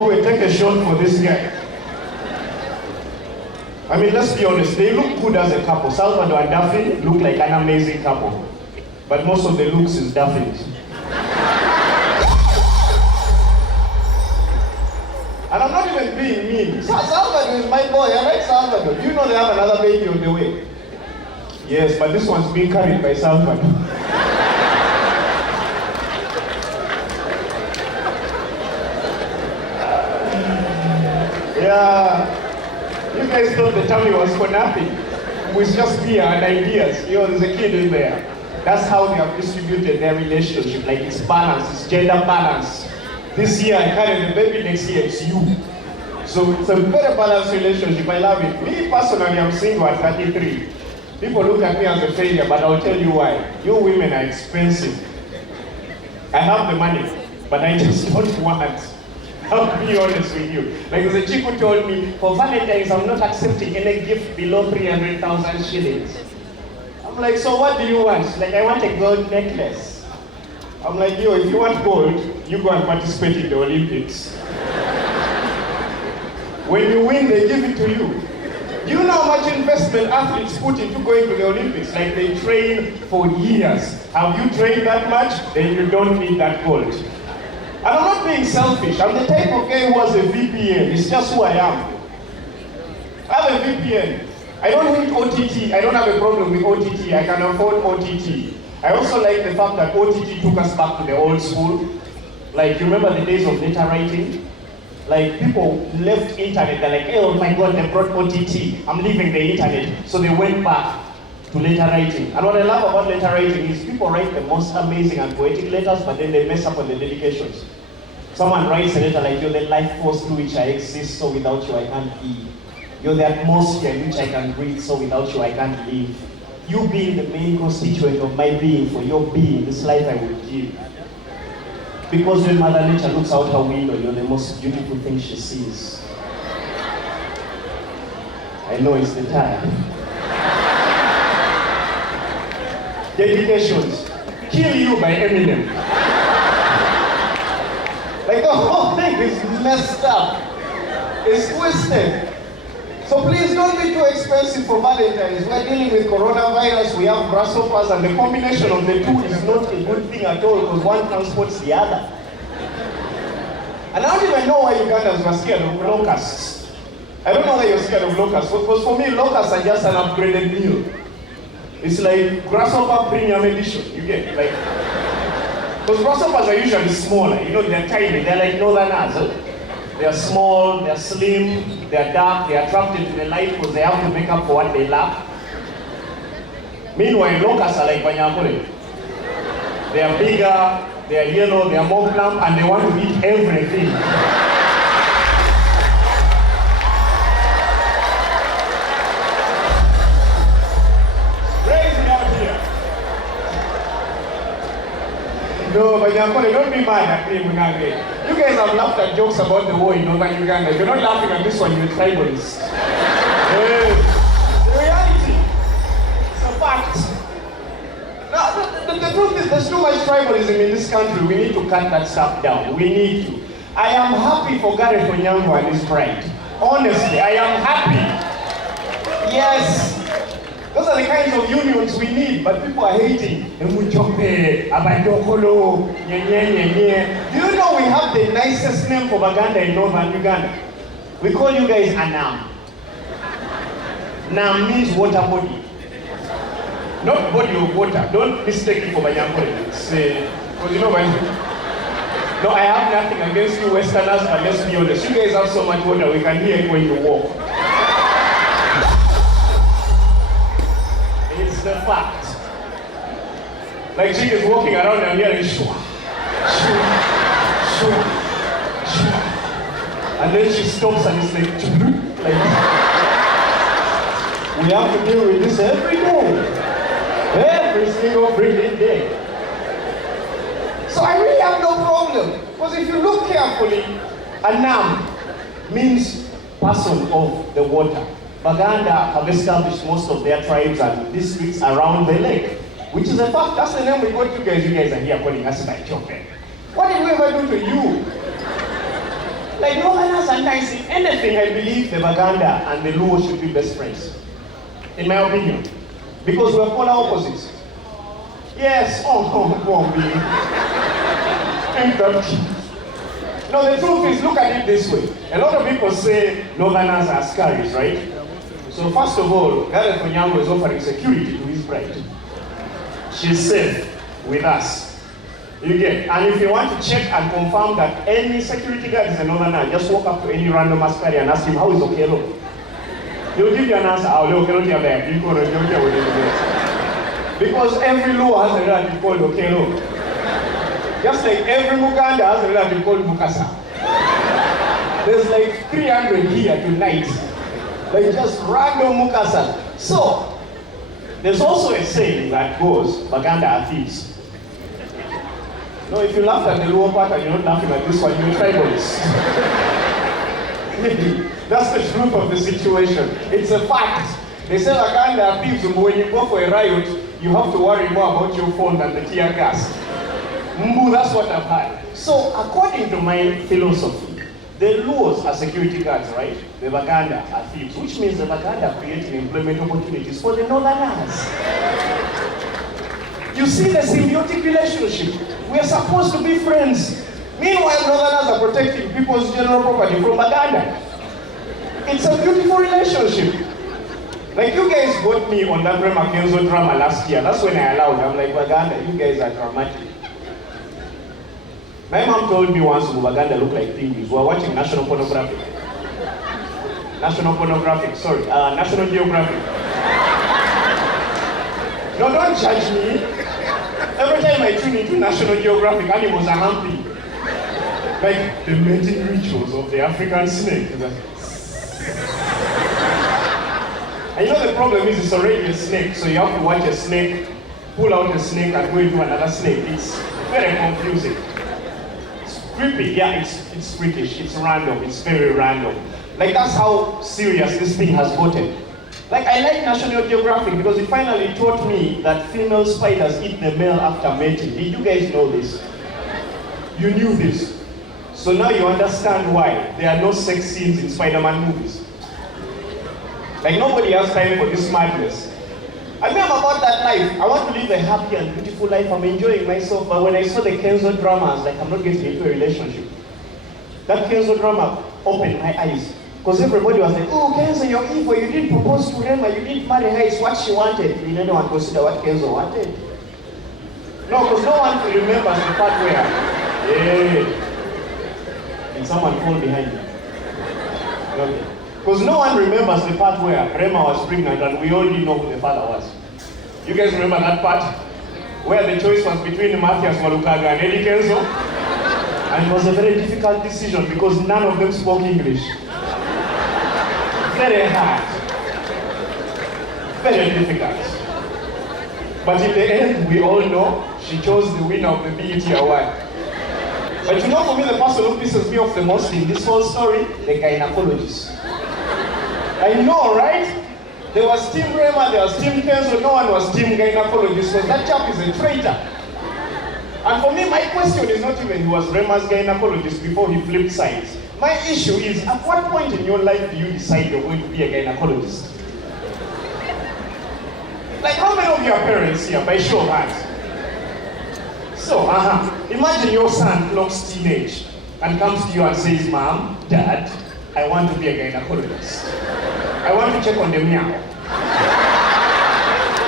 We'll take a shot for this guy. I mean, let's be honest, they look good as a couple. Salvador and Daphne look like an amazing couple. But most of the looks is Daphne's. And I'm not even being mean. Salvador is my boy. I like Salvador. Do you know they have another baby on the way? Yes, but this one's being carried by Salvador. Yeah. You guys thought the tummy was for nothing. It was just fear and ideas. You know, there's a kid in there. That's how they have distributed their relationship. Like it's balance, it's gender balance. This year I carry the baby, next year it's you. So it's a very balanced relationship. I love it. Me personally, I'm single at 33. People look at me as a failure, but I'll tell you why. You women are expensive. I have the money, but I just don't want. I'll be honest with you. Like there's a chick who told me, for Valentine's, I'm not accepting any gift below 300,000 shillings. I'm like, so what do you want? Like, I want a gold necklace. I'm like, yo, if you want gold, you go and participate in the Olympics. When you win, they give it to you. Do you know how much investment athletes put into going to the Olympics? Like they train for years. Have you trained that much? Then you don't need that gold. And I'm not being selfish. I'm the type of guy who has a VPN. It's just who I am. I have a VPN. I don't hate OTT. I don't have a problem with OTT. I can afford OTT. I also like the fact that OTT took us back to the old school. Like, you remember the days of letter writing? Like, people left internet. They're like, hey, oh my God, they brought OTT. I'm leaving the internet. So they went back to letter writing. And what I love about letter writing is people write the most amazing and poetic letters, but then they mess up on the dedications. Someone writes a letter like, you're the life force through which I exist, so without you I can't be. You're the atmosphere in which I can breathe, so without you I can't live. You being the main constituent of my being, for your being, this life I will give. Because when Mother Nature looks out her window, you're the most beautiful thing she sees. I know it's the time. Dedications. Kill You by Eminem. Like the whole thing is messed up. It's twisted. So please don't be too expensive for Valentine's. We're dealing with coronavirus, we have grasshoppers, and the combination of the two is not a good thing at all because one transports the other. And I don't even know why Ugandans were scared of locusts. I don't know why you're scared of locusts. Because for me, locusts are just an upgraded meal. It's like grasshopper premium edition, you get, like, because grasshoppers are usually smaller, you know, they're tiny, they're like northerners. They're small, they're slim, they're dark, they're attracted to the light because they have to make up for what they lack. Meanwhile, locusts are like Banyankole. They are bigger, they are yellow, they are more plump, and they want to eat everything. No, Banyankole, don't be mad at me, Munage. You guys have laughed at jokes about the war in northern Uganda. You're not laughing at this one, you're tribalists. Yes. The reality. It's a fact. Now, the truth is, there's too much tribalism in this country. We need to cut that stuff down. We need to. I am happy for Gareth Onyango and his bride. Honestly, I am happy. Yes. Those are the kinds of unions we need, but people are hating. Do you know we have the nicest name for Baganda in northern Uganda? We call you guys Anam. Nam means water body. Not body of water. Don't mistake it for Banyankole. Because you know, no, I have nothing against you Westerners, but let's be honest. You guys have so much water, we can hear it when you walk. It's the fact. Like she is walking around and hearing shua, shua, shua, shua. And then she stops and it's like this. We have to deal with this every day. Every single freaking day. So I really have no problem. Because if you look carefully, Anam means person of the water. Baganda have established most of their tribes and districts around the lake, which is a fact. That's the name we got you guys. You guys are here calling us by Chope. What did we ever do to you? Like Northerners and nice. If anything, I believe the Baganda and the Luo should be best friends. In my opinion. Because we're polar opposites. Yes, come on, me. No, the truth is, look at it this way. A lot of people say Northerners are scaries, right? So first of all, Gareth Banyankole is offering security to his bride. She's safe with us. You get, and if you want to check and confirm that any security guard is a Northerner, just walk up to any random askari and ask him, how is Okelo? He'll give you an answer, Okelo is there. Because every Luo has a relative called Okelo. Just like every Muganda has a relative called Mukasa. There's like 300 here tonight. Like just random Mukasa. So, there's also a saying that goes, Baganda are thieves. No, if you laughed at the Luo part and you're not laughing at this one, you're tribalist. That's the truth of the situation. It's a fact. They say Baganda are thieves, but when you go for a riot, you have to worry more about your phone than the tear gas. Mbu, that's what I've had. So, according to my philosophy, the Luos are security guards, right? The Baganda are thieves, which means the Baganda are creating employment opportunities for the Northerners. You see the symbiotic relationship. We are supposed to be friends. Meanwhile, Northerners are protecting people's general property from Baganda. It's a beautiful relationship. Like you guys got me on that Rema Kenzo drama last year. That's when I allowed. I'm like, Baganda, you guys are dramatic. My mom told me once Baganda look like penguins. We're watching National Geographic. National Geographic. No, don't judge me. Every time I tune into National Geographic, animals are happy. Like the mating rituals of the African snake. And you know the problem is it's already a snake, so you have to watch a snake, pull out a snake and go into another snake. It's very confusing. It's creepy, yeah, it's freakish, it's random, it's very random. Like that's how serious this thing has gotten. Like I like National Geographic because it finally taught me that female spiders eat the male after mating. Did you guys know this? You knew this. So now you understand why there are no sex scenes in Spider-Man movies. Like nobody has time for this madness. I mean, I'm about that life. I want to live a happy and beautiful life. I'm enjoying myself. But when I saw the Kenzo drama, I was like, I'm not getting into a relationship. That Kenzo drama opened my eyes. Because everybody was like, oh, Kenzo, you're evil. You didn't propose to Rema. You didn't marry her. It's what she wanted. Did anyone consider what Kenzo wanted? No, because no one remembers the part where, yeah, and someone fall behind me. Okay. Because no one remembers the part where Rema was pregnant and we already know who the father was. You guys remember that part? Where the choice was between Matthias Walukaga and Eddie Kenzo? And it was a very difficult decision because none of them spoke English. Very hard. Very difficult. But in the end, we all know she chose the winner of the BET award. But you know, for me, the person who pisses me off the most in this whole story, the gynecologist. I know, right? There was Team Rema, there was Team Kenzo, no one was Team Gynecologist, because that chap is a traitor. And for me, my question is not even who was Rema's gynecologist before he flipped sides. My issue is, at what point in your life do you decide you're going to be a gynecologist? Like, how many of your parents here, by show of hands? So, imagine your son clocks teenage and comes to you and says, Mom, Dad, I want to be a gynecologist. I want to check on the meow.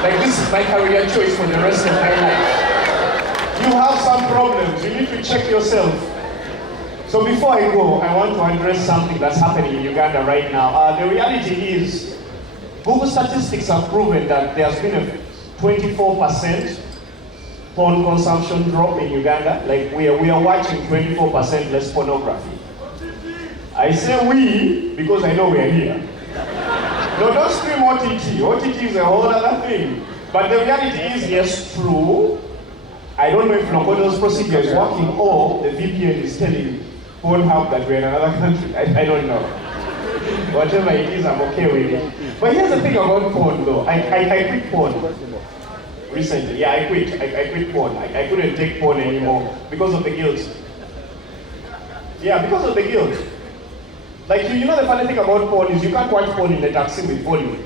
Like this is my career choice for the rest of my life. You have some problems, you need to check yourself. So before I go, I want to address something that's happening in Uganda right now. The reality is, Google statistics have proven that there's been a 24% porn consumption drop in Uganda. Like we are watching 24% less pornography. I say we because I know we are here. No, don't scream OTT. OTT is a whole other thing. But the reality is, yes, true. I don't know if Locodos procedure is working or the VPN is telling Pornhub that we're in another country. I don't know. Whatever it is, I'm okay with it. But here's the thing about porn, though. I quit porn recently. Yeah, I quit porn. I couldn't take porn anymore because of the guilt. Yeah, because of the guilt. Like, you know the funny thing about porn is you can't watch porn in the taxi with volume.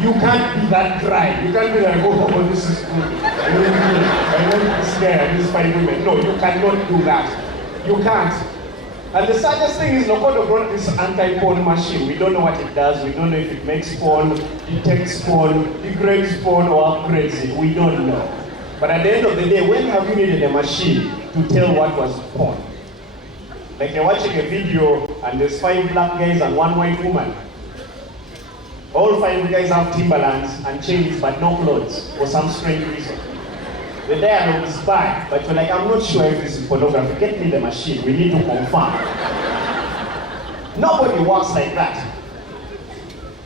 You can't be that dry. You can't be like, oh, this is good. I want this guy and these 5 women. No, you cannot do that. You can't. And the saddest thing is Lokodo brought this anti-porn machine. We don't know what it does. We don't know if it makes porn, detects porn, degrades porn, or upgrades it. We don't know. But at the end of the day, when have you needed a machine to tell what was porn? Like you're watching a video and there's 5 black guys and 1 white woman. All 5 guys have Timberlands and chains but no clothes for some strange reason. The dialogue is bad, but you're like, I'm not sure if this is pornography. Get me the machine. We need to confirm. Nobody works like that.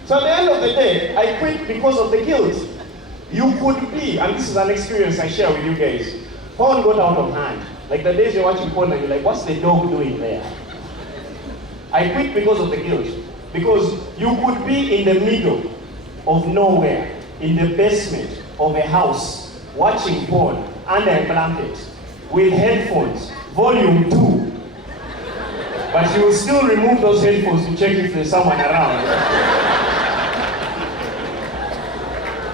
So at the end of the day, I quit because of the guilt. You could be, and this is an experience I share with you guys. Porn got out of hand. Like the days you're watching porn and you're like, what's the dog doing there? I quit because of the guilt. Because you could be in the middle of nowhere, in the basement of a house, watching porn under a blanket, with headphones, volume 2. But you will still remove those headphones to check if there's someone around.